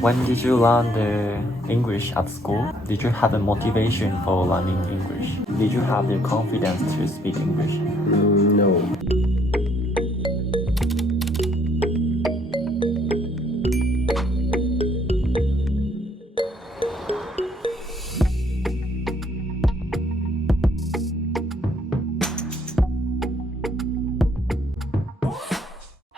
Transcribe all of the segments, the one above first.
When did you learn the English at school? Did you have a motivation for learning English? Did you have the confidence to speak English? No.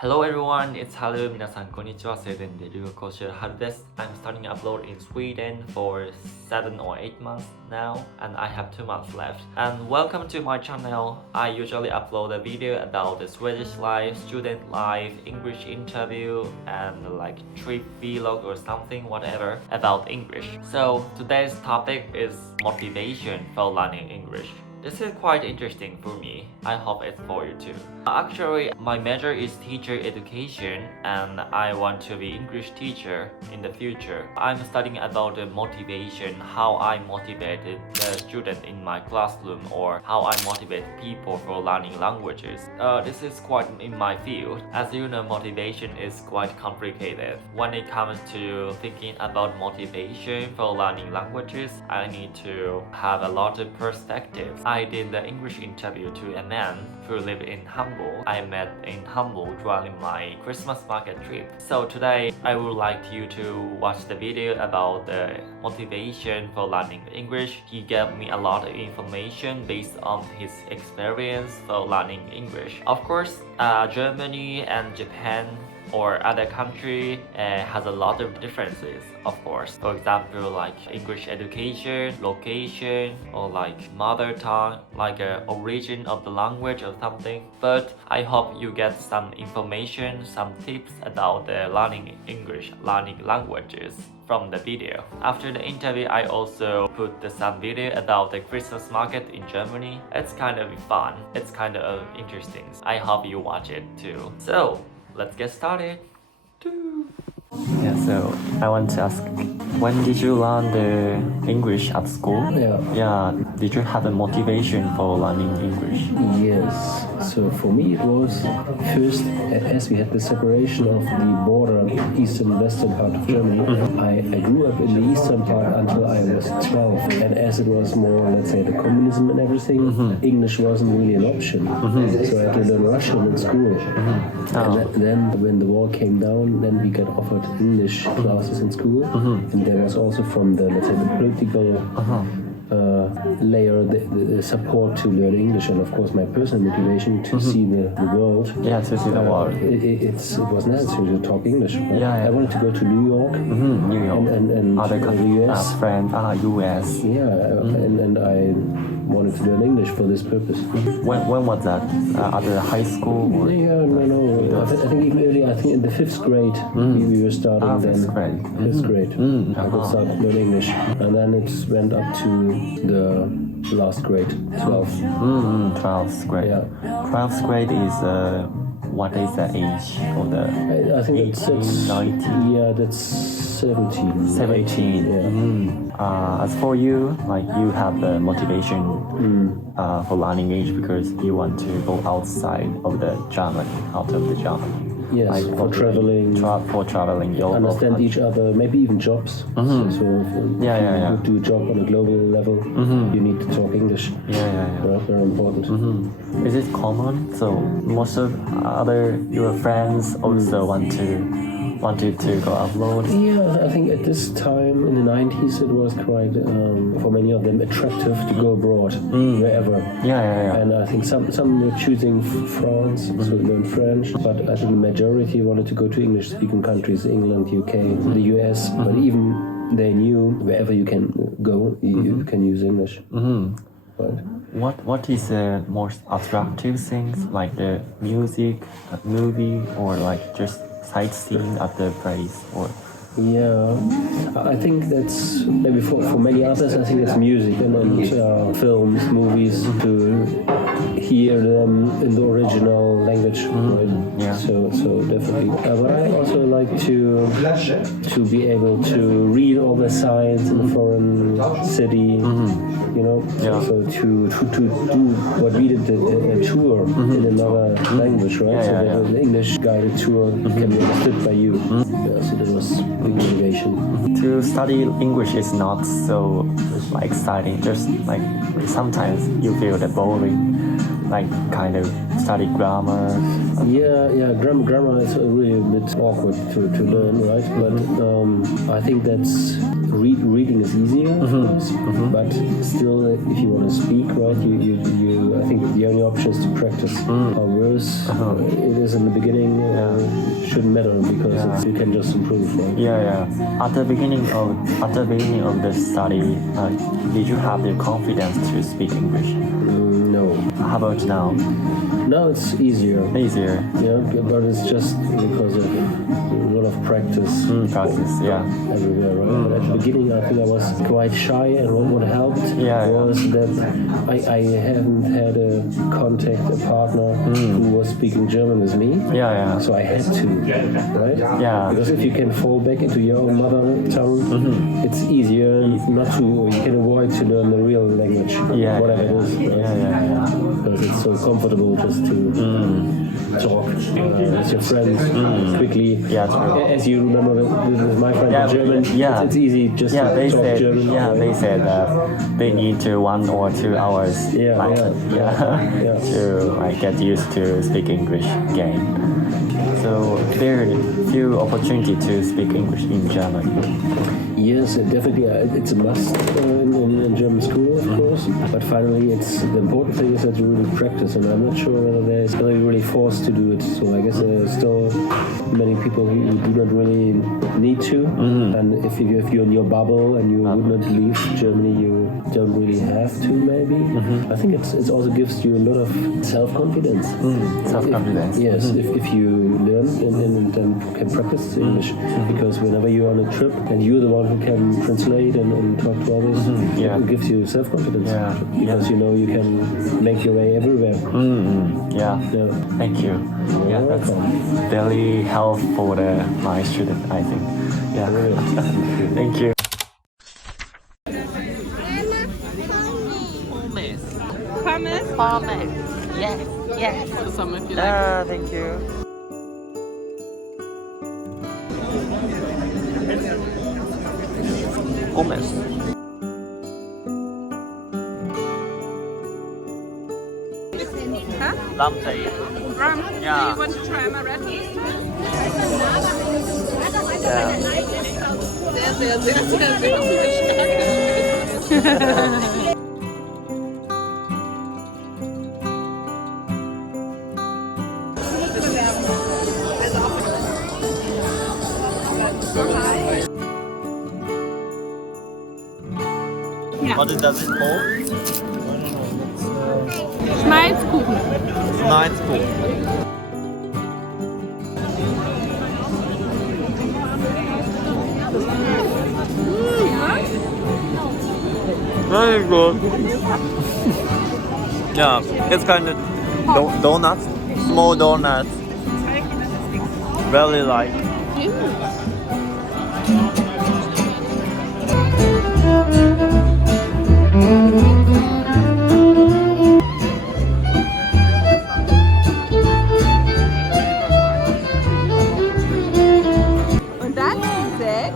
Hello everyone, it's Haru. 皆さんこんにちは。スウェーデンで留学をしている Haru です。I'm starting to upload in Sweden for 7 or 8 months now, and I have 2 months left. And welcome to my channel. I usually upload a video about the Swedish life, student life, English interview, and like trip vlog or something, whatever, about English. So today's topic is motivation for learning English. This is quite interesting for me. I hope it's for you too. Actually, my major is teacher education and I want to be English teacher in the future. I'm studying about the motivation, how I motivated the student in my classroom or how I motivate people for learning languages. This is quite in my field. As you know, motivation is quite complicated. When it comes to thinking about motivation for learning languages, I need to have a lot of perspectives. I did the English interview to a man who lived in Hamburg. I met in Hamburg during my Christmas market trip. So today I would like you to watch the video about the motivation for learning English. He gave me a lot of information based on his experience for learning English. Of course, Germany and Japan or other country has a lot of differences, of course. For example, like English education, location, or like mother tongue, like origin of the language or something. But I hope you get some information, some tips about learning English, learning languages from the video. After the interview, I also put some video about the Christmas market in Germany. It's kind of fun. It's kind of interesting. I hope you watch it too. So, let's get started. Yeah, so I want to ask, when did you learn the English at school? Yeah, did you have a motivation for learning English? Yes. So for me it was first, as we had the separation of the border, eastern and western part of Germany, I grew up in the eastern part until I was 12. And as it was more, let's say, the communism and everything, English wasn't really an option. So I had to learn Russian in school. And then when the wall came down, then we got offered English classes in school. And there was also from the, let's say, the political layer, the support to learn English, and of course my personal motivation to see the world. Yeah, to see the world. It was necessary to talk English. Right? Yeah. I wanted to go to New York. New York. And other the US. Friend, US. Yeah, and I wanted to learn English for this purpose. When was that? At the high school? Or? Yeah, no. I think even earlier. I think in the 5th grade we were starting then. 5th grade. 5th grade. I could start learning English, and then it went up to the last grade, 12th. 12th grade. Yeah. 12th grade is what is the age of the? I think 18, that's 19. Yeah, that's 17. 17. 18, yeah. As for you, like you have the motivation for learning English because you want to go outside of the Germany, out of the Germany. Yes, like for traveling. For traveling. Understand each other, maybe even jobs. So if you do a job on a global level, you need to talk English. Yeah. Very important. Is it common? So most of your friends also wanted to go abroad? Yeah, I think at this time in the 90s it was quite, for many of them, attractive to go abroad, wherever. Yeah. And I think some were choosing France, so learn French, but I think the majority wanted to go to English-speaking countries, England, UK, the US, but even they knew wherever you can go, you can use English. Right. What is the most attractive things, like the music, movie, or like just sightseeing at the place? Or yeah, I think that's maybe for many others. I think it's music and films, movies, to hear them in the original language. Right? Yeah. So definitely. But I also like to be able to read all the signs in a foreign city. You know. Yeah. So to do what we did a tour in another language, right? The English guided tour can be understood by you. Yeah, so that was big motivation. to study English is not so like exciting. Just like sometimes you feel the boring, like kind of study grammar. Yeah. Grammar is really a bit awkward to learn, right? But I think that's reading is easier, but still, if you want to speak, right, you I think the only option is to practice. How worse it is in the beginning shouldn't matter because you can just improve, right? Yeah. At the beginning of the study, did you have the confidence to speak English? No. How about now? Now it's easier. Easier. Yeah, but it's just because of a lot of practice. Practice, yeah. Everywhere, right? But at the beginning, I think I was quite shy, and what helped was that I haven't had a partner who was speaking German with me. Yeah. So I had to, right? Yeah. Because if you can fall back into your own mother tongue, it's easier not to, or you can avoid to learn the real language, whatever it is. Right? Yeah. Because it's so comfortable just to talk with your friends quickly. Yeah, true. As you remember with my friend in German, it's easy just to talk German. They said that they need to 1 or 2 hours to like get used to speak English again. So there are few opportunities to speak English in German. Yes, definitely. It's a must in German school, of course. But finally, the important thing is that you really practice, and I'm not sure whether they're really forced to do it. So I guess there are still many people who do not really need to. And if you're in your bubble and you would not leave Germany, you don't really have to. Maybe. I think it also gives you a lot of self-confidence. Self-confidence. Yes, if you learn and then can practice English, because whenever you're on a trip and you're the one who can translate and talk to others, it gives you self-confidence. Because you know you can make your way everywhere. Thank you. That's very helpful for my student, I think. Thank you. Pommes. Yes. Some if you like. Thank you. Pommes. Huh? Lampay. Rum? Yeah. You want to try my red this time? Sehr stark. What does it called? Schmalzkuchen. Schmalzkuchen. Very good. It's kind of donuts, small donuts. Really like. Und dann 6.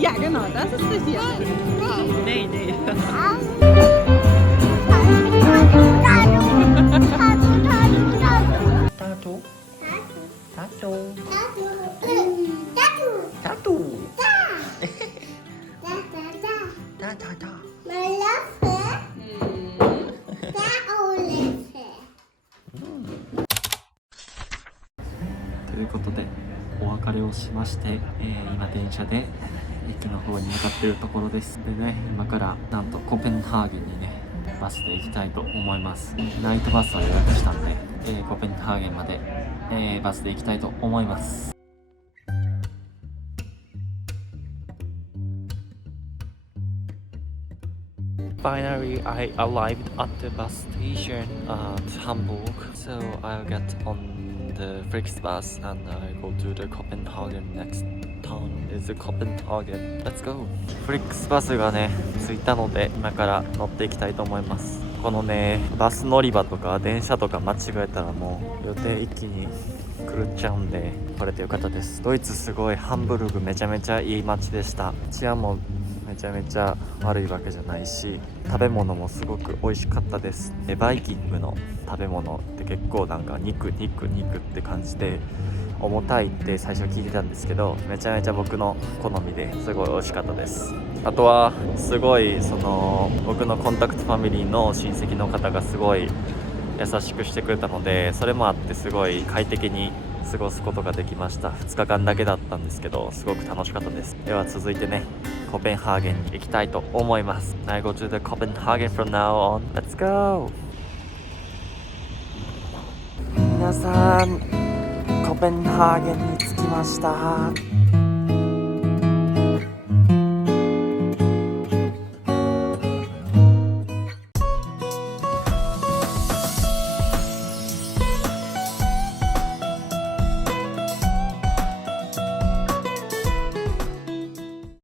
Ja, genau, das ist richtig. Nee. Tattoo. ということでお別れをしまして、今電車で駅の方に向かっているところです。でね、今からなんとコペンハーゲンにねバスで行きたいと思います。ナイトバスを予約したんで、コペンハーゲンまで、バスで行きたいと思います。Finally, I arrived at the bus station at Hamburg, so I'll get on the Flixbus and I go to the Copenhagen. Next town is Copenhagen. Let's go! フリックスバスがね着いたので今から乗っていきたいと思います。このねバス乗り場とか電車とか間違えたらもう予定一気に狂っちゃうんで来れてよかったです。ドイツすごいハンブルグめちゃめちゃいい街でした。治安もめちゃめちゃ悪いわけじゃないし、食べ物もすごく美味しかったです。でバイキングの食べ物って結構なんか肉って感じで重たいって最初聞いてたんですけど、めちゃめちゃ僕の好みですごい美味しかったです。あとはすごい僕のコンタクトファミリーの親戚の方がすごい優しくしてくれたので、それもあってすごい快適に過ごすことができました。2日間だけだったんですけどすごく楽しかったです。では続いてねコペンハーゲンに行きたいと思います。 I go to the Copenhagen from now on. Let's go. 皆さんコペンハーゲンに着きました。